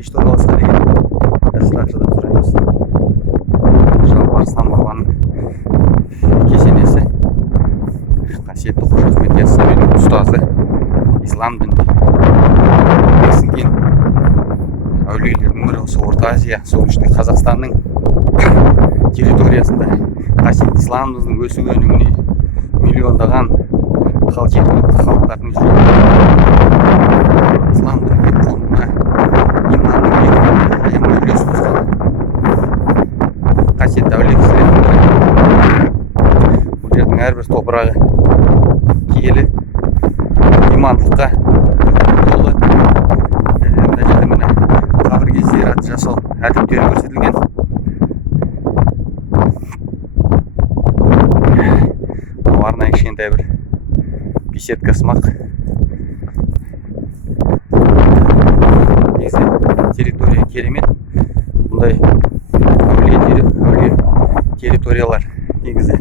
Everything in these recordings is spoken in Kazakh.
мешіт орналасқан деген сұрақшыдан сұраймыз. Жалпы Арыстан бабаның кесенесі қасиетті Қожа Ахмет Яссауидің ұстазы, ислам дініне бекінген әулиелердің бірі осы Орта Азия, соның ішінде Қазақстанның территориясында қасиетті исламымыздың өсіп өнуіне миллиондаған жергілікті халықтардың жүрегінде ислам дінінің қолына иманның аямай үлес қосқан қасиетті әулие кісілердің бірі. Бұл жердің әрбір топырағы киелі, имандылыққа толы. Мына жерде міне қабірге зиярат жасау әдіптері көрсетілген. Арнайы кішкентай бір беседка сымақ. Негізі территория керемет. Бұндай әулие территориялар негізі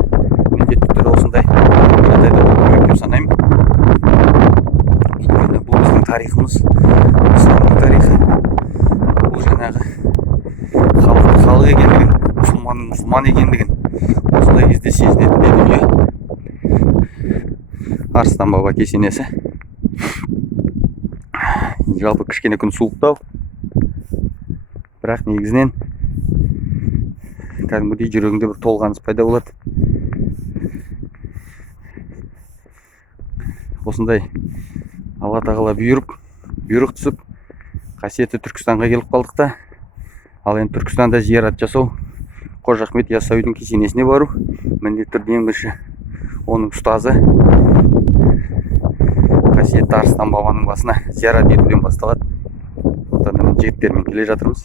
міндетті түрде осындай жағдайда болу керек деп санаймын. Өйткені бұл біздің тарихымыз, исламның тарихы. Бұл жаңағы халықтың халық екендігін, мұсылманның мұсылман екендігін осындай кезде сезінетін де дүние. Арыстан баба кесенесі. Жалпы кішкене күн суықтау, бірақ негізінен кәдімгідей жүрегіңде бір толғаныс пайда болады. Осындай Алла тағала бұйрық түсіп, қасиетті Түркістанға келіп қалдық та, ал енді Түркістанда зиярат жасау, Қожа Ахмет Яссауидің кесенесіне бару, міндетті түрде ең бірінші оның ұстазы қасиетті Арыстан бабаның басына зиярат етуден басталады. Сондықтан жігіттермен келе жатырмыз.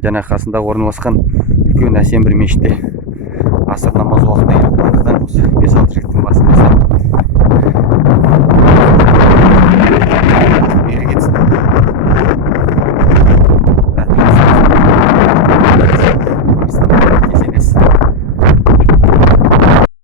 Жаңа қасында орналасқан үлкен әсем бір мешітте аср намаз уақытына келіп қалғандықтан осы 5-6 жігіттің басында